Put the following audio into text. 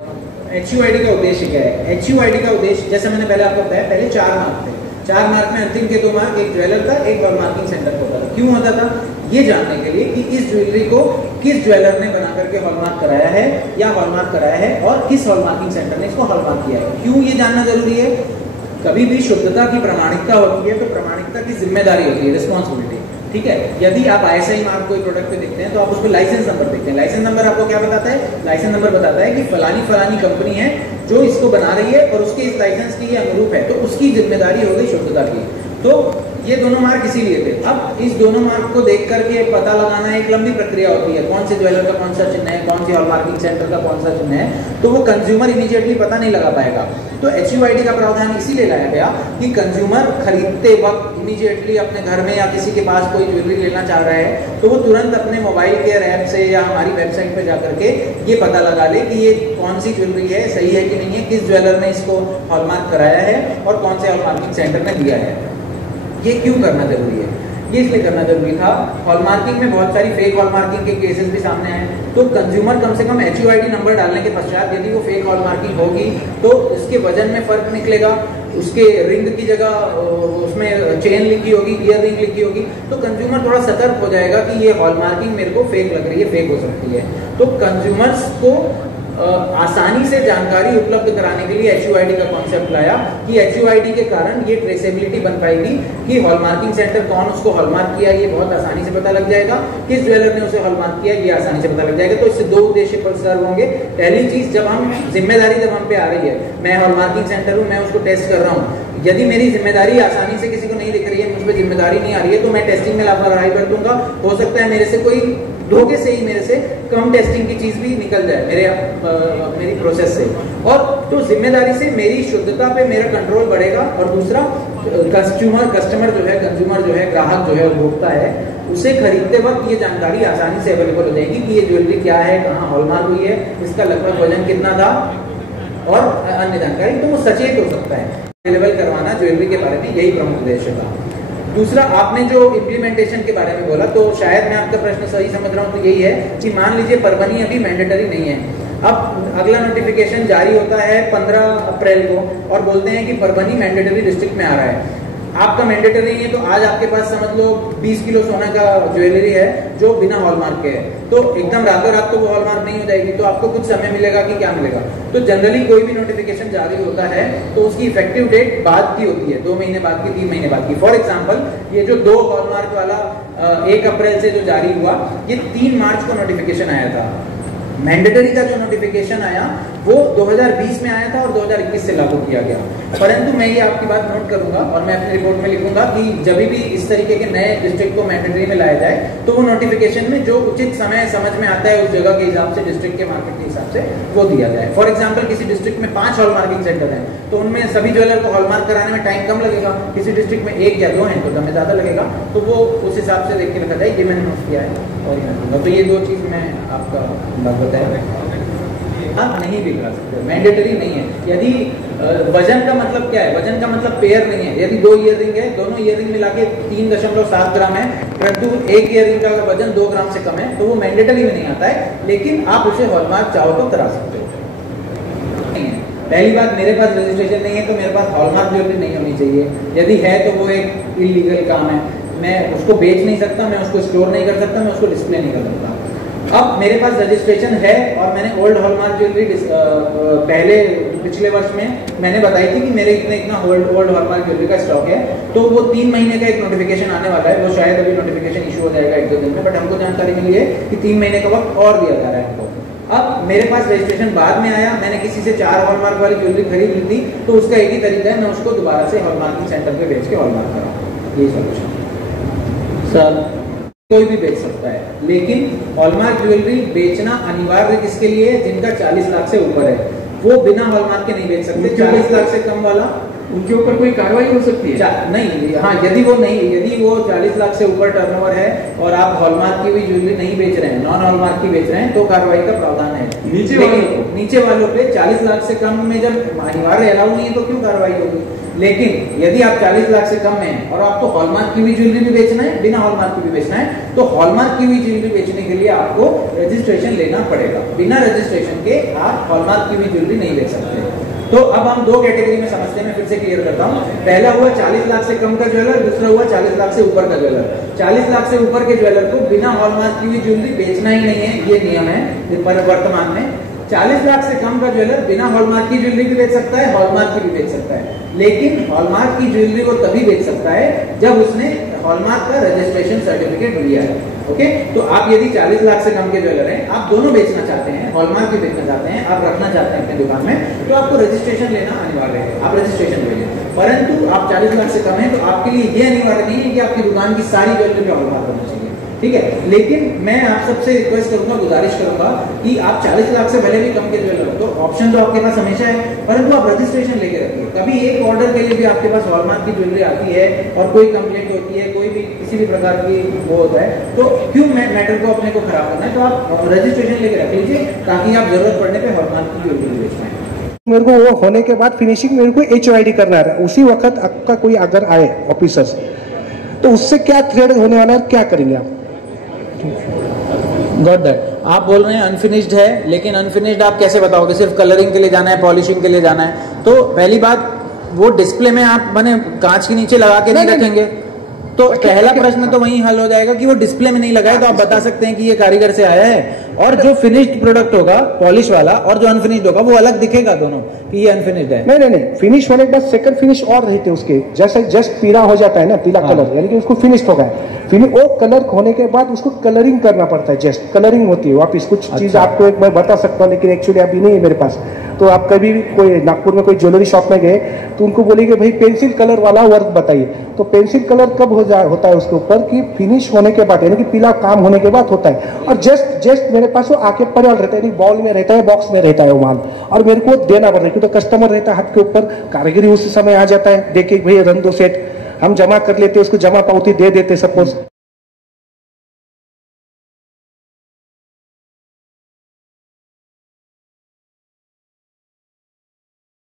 HUID का उद्देश्य क्या है? HUID का उद्देश्य, जैसे मैंने पहले आपको बताया, पहले 4 मार्क थे। 4 मार्क में अंतिम के 2 मार्क एक ज्वेलर था, एक हॉलमार्किंग सेंटर होता था। क्यों होता था? ये जानने के लिए कि इस ज्वेलरी को किस ज्वेलर ने बना करके हॉलमार्क कराया है या हॉलमार्क कराया है और किस हॉलमार्किंग सेंटर ने इसको हॉलमार्क किया है। क्यों ये जानना जरूरी है? कभी भी शुद्धता की प्रामाणिकता होती है तो प्रामाणिकता की जिम्मेदारी होती है, रिस्पॉन्सिबिलिटी। ठीक है, यदि आप ISI मार्क कोई प्रोडक्ट पे देखते हैं तो आप उसको लाइसेंस नंबर देखते हैं। लाइसेंस नंबर आपको क्या बताता है? लाइसेंस नंबर बताता है कि फलानी कंपनी है जो इसको बना रही है और उसके इस लाइसेंस की ये अनुरूप है, तो उसकी जिम्मेदारी हो गई शुद्धता की। तो ये दोनों मार्क इसीलिए थे। अब इस दोनों मार्क को देख करके पता लगाना एक लंबी प्रक्रिया होती है, कौन से ज्वेलर का कौन सा चिन्ह है, कौन सी हॉलमार्किंग सेंटर का कौन सा चिन्ह है, तो वो कंज्यूमर इमीडिएटली पता नहीं लगा पाएगा। तो HUID का प्रावधान इसीलिए लाया गया कि कंज्यूमर खरीदते वक्त इमीडिएटली अपने घर में या किसी के पास कोई ज्वेलरी लेना चाह रहा है तो वो तुरंत अपने मोबाइल के ऐप से या हमारी वेबसाइट पे जाकर के ये पता लगा ले कि ये कौन सी ज्वेलरी है, सही है कि नहीं है, किस ज्वेलर ने इसको हॉलमार्क कराया है और कौन से हॉलमार्किंग सेंटर ने दिया है। ये क्यों करना जरूरी है? ये इसलिए करना जरूरी था, हॉलमार्किंग में बहुत सारी फेक हॉलमार्किंग के केसेस भी सामने आए। तो कंज्यूमर कम से कम HUID नंबर डालने के पश्चात यदि वो फेक हॉलमार्किंग होगी तो उसके वजन में फर्क निकलेगा, उसके रिंग की जगह उसमें चेन लिखी होगी, ईयर रिंग लिखी होगी, तो कंज्यूमर थोड़ा सतर्क हो जाएगा कि ये हॉलमार्किंग मेरे को फेक लग रही है, फेक हो सकती है। तो कंज्यूमर्स को आसानी से जानकारी उपलब्ध कराने के लिए HUID का कॉन्सेप्ट लाया कि HUID के कारण ये ट्रेसेबिलिटी बन पाएगी कि हॉलमार्किंग सेंटर कौन उसको हॉलमार्क किया ये बहुत आसानी से पता लग जाएगा, किस ज्वेलर ने उसे हॉलमार्क किया ये आसानी से पता लग जाएगा। तो इससे 2 उद्देश्य पर सर्व होंगे। पहली चीज, जब हम जिम्मेदारी जब हम पे आ रही है, मैं हॉलमार्किंग सेंटर हूँ, मैं उसको टेस्ट कर रहा हूँ, यदि मेरी जिम्मेदारी आसानी से किसी को नहीं दिख रही है, मुझ पर जिम्मेदारी नहीं आ रही है, तो मैं टेस्टिंग में लापरवाही कर दूंगा। हो सकता है मेरे से कोई धोखे से ही मेरे से कम टेस्टिंग की चीज भी निकल जाए मेरी प्रोसेस से, और तो जिम्मेदारी से मेरी शुद्धता पे मेरा कंट्रोल बढ़ेगा। और दूसरा, कस्टमर जो है, कंज्यूमर जो है, ग्राहक जो है, उपभोक्ता है, उसे खरीदते वक्त ये जानकारी आसानी से अवेलेबल हो जाएगी कि ये ज्वेलरी क्या है, कहाँ हॉलमार्क हुई है, इसका लगभग वजन कितना था और अन्य जानकारी, तो वो सचेत हो सकता है। अवेलेबल करवाना ज्वेलरी के बारे में यही प्रमुख उद्देश्य था। दूसरा, आपने जो इम्प्लीमेंटेशन के बारे में बोला, तो शायद मैं आपका प्रश्न सही समझ रहा हूँ, तो यही है कि मान लीजिए परवनी अभी मैंडेटरी नहीं है, अब अगला नोटिफिकेशन जारी होता है 15 अप्रैल को और बोलते हैं कि परवनी मैंडेटरी डिस्ट्रिक्ट में आ रहा है। आपका मैंडेटरी नहीं है तो आज आपके पास समझ लो 20 किलो सोना का ज्वेलरी है जो बिना हॉलमार्क के है, तो एकदम रातों रात तो वो हॉलमार्क नहीं हो जाएगी, तो आपको कुछ समय मिलेगा कि क्या मिलेगा। तो जनरली कोई भी नोटिफिकेशन जारी होता है तो उसकी इफेक्टिव डेट बाद की होती है, 2 महीने बाद की, 3 महीने बाद की। फॉर एग्जाम्पल, ये जो 2 हॉलमार्क वाला 1 अप्रैल से जो जारी हुआ, ये 3 मार्च को नोटिफिकेशन आया था। मैंडेटरी का जो नोटिफिकेशन आया वो 2020 में आया था और 2021 से लागू किया गया। परंतु मैं ये आपकी बात नोट करूंगा और मैं अपनी रिपोर्ट में लिखूंगा कि जब भी इस तरीके के नए डिस्ट्रिक्ट को मैंडेटरी में लाया जाए तो वो नोटिफिकेशन में जो उचित समय समझ में आता है उस जगह के हिसाब से, डिस्ट्रिक्ट के मार्केट के हिसाब से वो दिया जाए। फॉर एग्जाम्पल, किसी डिस्ट्रिक्ट में 5 हॉलमार्किंग सेंटर है तो उनमें सभी ज्वेलर को हॉलमार्क कराने में टाइम कम लगेगा, किसी डिस्ट्रिक्ट में 1 या 2 है तो समय ज्यादा लगेगा, तो वो उस हिसाब से देख के रखा जाए। ये मैंने नोट किया है और ये मैं, तो ये 2 चीज मैं आपका बात बताया। आप नहीं भी करा सकते, मैंडेटरी नहीं है। यदि वजन का मतलब क्या है? वजन का मतलब पेयर नहीं है। यदि 2 ईयर रिंग है, दोनों ईयर रिंग मिला के 3.7 ग्राम है, परंतु 1 ईयर रिंग का वजन 2 ग्राम से कम है, तो वो मैंडेटरी में नहीं आता है, लेकिन आप उसे हॉलमार्क चाहो तो करा सकते हो। पहली बात, मेरे पास रजिस्ट्रेशन नहीं है तो मेरे पास हॉलमार्क ज्वेलरी नहीं होनी चाहिए। यदि है तो वो एक इलीगल काम है, मैं उसको बेच नहीं सकता, मैं उसको स्टोर नहीं कर सकता, मैं उसको डिस्प्ले नहीं कर सकता। अब मेरे पास रजिस्ट्रेशन है और मैंने ओल्ड हॉलमार्क ज्वेलरी पहले पिछले वर्ष में मैंने बताई थी कि मेरे इतना ओल्ड हॉलमार्क ज्वेलरी का स्टॉक है, तो वो 3 महीने का एक नोटिफिकेशन आने वाला है। वो शायद अभी नोटिफिकेशन इशू हो जाएगा 1-2 दिन में, बट हमको जानकारी मिली है कि 3 महीने का वक्त और दिया जा रहा है हमको। अब मेरे पास रजिस्ट्रेशन बाद में आया, मैंने किसी से 4 हॉलमार्क वाली ज्वेलरी खरीद ली थी, तो उसका एक ही तरीका है, मैं उसको दोबारा से हॉलमार्किंग सेंटर पे बेच के हॉलमार्क कराऊं। ये सोल्यूशन सर कोई भी बेच सकता है, लेकिन हॉलमार्क ज्वेलरी बेचना अनिवार्य किसके लिए है? जिनका 40 लाख से ऊपर है, वो बिना हॉलमार्क के नहीं बेच सकते। 40 लाख से कम वाला उनके ऊपर कोई कार्रवाई हो सकती है? नहीं, हाँ, यदि वो 40 लाख से ऊपर टर्नओवर है और आप हॉलमार्क की भी ज्वेलरी नहीं बेच रहे हैं, नॉन हॉलमार्क की बेच रहे हैं, तो कार्रवाई का प्रावधान है। नीचे वालों पे 40 लाख से कम में जब अनिवार्य अलाउ नहीं है तो क्यों कार्रवाई होगी? लेकिन यदि आप 40 लाख से कम में और आपको हॉलमार्क की भी ज्वेलरी भी बेचना है, बिना हॉलमार्क की भी बेचना है, तो हॉलमार्क की भी ज्वेलरी बेचने के लिए आपको रजिस्ट्रेशन लेना पड़ेगा। बिना रजिस्ट्रेशन के आप हॉलमार्क की भी ज्वेलरी नहीं बेच सकते। तो अब हम दो कैटेगरी में समझते हैं, मैं फिर से क्लियर करता हूं। पहला हुआ 40 लाख से कम का ज्वेलर, दूसरा हुआ 40 लाख से ऊपर का ज्वेलर। 40 लाख से ऊपर के ज्वेलर को बिना हॉलमार्क की भी ज्वेलरी बेचना ही नहीं है, ये नियम है वर्तमान में। 40 लाख से कम का ज्वेलर बिना हॉलमार्क की ज्वेलरी भी बेच सकता है, हॉलमार्क की भी बेच सकता है, लेकिन हॉलमार्क की ज्वेलरी को तभी बेच सकता है जब उसने हॉलमार्क का रजिस्ट्रेशन सर्टिफिकेट लिया है। ओके, तो आप यदि 40 लाख से कम के ज्वेलर हैं, आप दोनों बेचना चाहते हैं, हॉलमार्क भी बेचना चाहते हैं, आप रखना चाहते हैं अपनी दुकान में, तो आपको रजिस्ट्रेशन लेना अनिवार्य है, आप रजिस्ट्रेशन ले लें। परंतु आप 40 लाख से कम है तो आपके लिए ये अनिवार्य नहीं है कि आपकी दुकान की सारी ज्वेलरी पे हॉलमार्क होना चाहिए, ठीक है। लेकिन मैं आप सबसे रिक्वेस्ट करूंगा, गुजारिश करूंगा कि आप 40 लाख से भले भी कम के ज्वेलर हो, तो ऑप्शन तो आपके पास हमेशा है, परंतु आप रजिस्ट्रेशन लेके रखिए। कभी एक ऑर्डर के लिए भी आपके पास हॉलमार्क की ज्वेलरी आती है और कोई कंप्लेंट होती है, कोई भी किसी भी प्रकार की वो होता है, तो क्यों मैटर को अपने को खराब करना है? तो आप रजिस्ट्रेशन लेके रख लीजिए ताकि आप जरूरत पड़ने पर हॉलमार्क की ज्वेलरी बेच पाए। मेरे को वो होने के बाद फिनिशिंग मेरे को HOID करना है, उसी वक्त आपका कोई अगर आए ऑफिसर्स, तो उससे क्या थ्रेड होने वाला है, क्या करेंगे आप? Got that. आप बोल रहे हैं अनफिनिश्ड है, लेकिन अनफिनिश्ड आप कैसे बताओगे? सिर्फ कलरिंग के लिए जाना है, पॉलिशिंग के लिए जाना है, तो पहली बात वो डिस्प्ले में आप माने कांच के नीचे लगा के नहीं रखेंगे, तो पहला प्रश्न तो वही हल हो जाएगा कि वो डिस्प्ले में नहीं लगाए, तो आप बता सकते हैं कि ये कारीगर से आया है, और जो फिनिश्ड प्रोडक्ट होगा पॉलिश वाला और जो अनफिनिश्ड होगा वो अलग दिखेगा दोनों कि ये अनफिनिश्ड है। नहीं, फिनिश होने के बाद सेकंड फिनिश और रहते उसके, जैसे जस्ट पीला हो जाता है ना, पीला कलर, यानी कि उसको फिनिश हो गया। फिनिश वो कलर होने के बाद उसको कलरिंग करना पड़ता है, जस्ट कलरिंग होती है वापिस। कुछ चीज आपको एक बार बता सकता हूँ, लेकिन एक्चुअली अभी नहीं है मेरे पास। तो आप कभी भी कोई नागपुर में कोई ज्वेलरी शॉप में गए तो उनको बोलेंगे भाई पेंसिल कलर वाला वर्क बताइए, तो पेंसिल कलर कब होता है उसके ऊपर कि फिनिश होने के बाद, यानी कि पीला काम होने के बाद होता है। और जस्ट मेरे पास वो आके पड़ल रहता है, बॉल में रहता है, बॉक्स में रहता है वो माल, और मेरे को देना पड़ता है क्योंकि कस्टमर रहता है हाथ के ऊपर, कारीगरी उसी समय आ जाता है, देखिए भाई रन दो सेट, हम जमा कर लेते, उसको जमा पावती दे देते सपोज।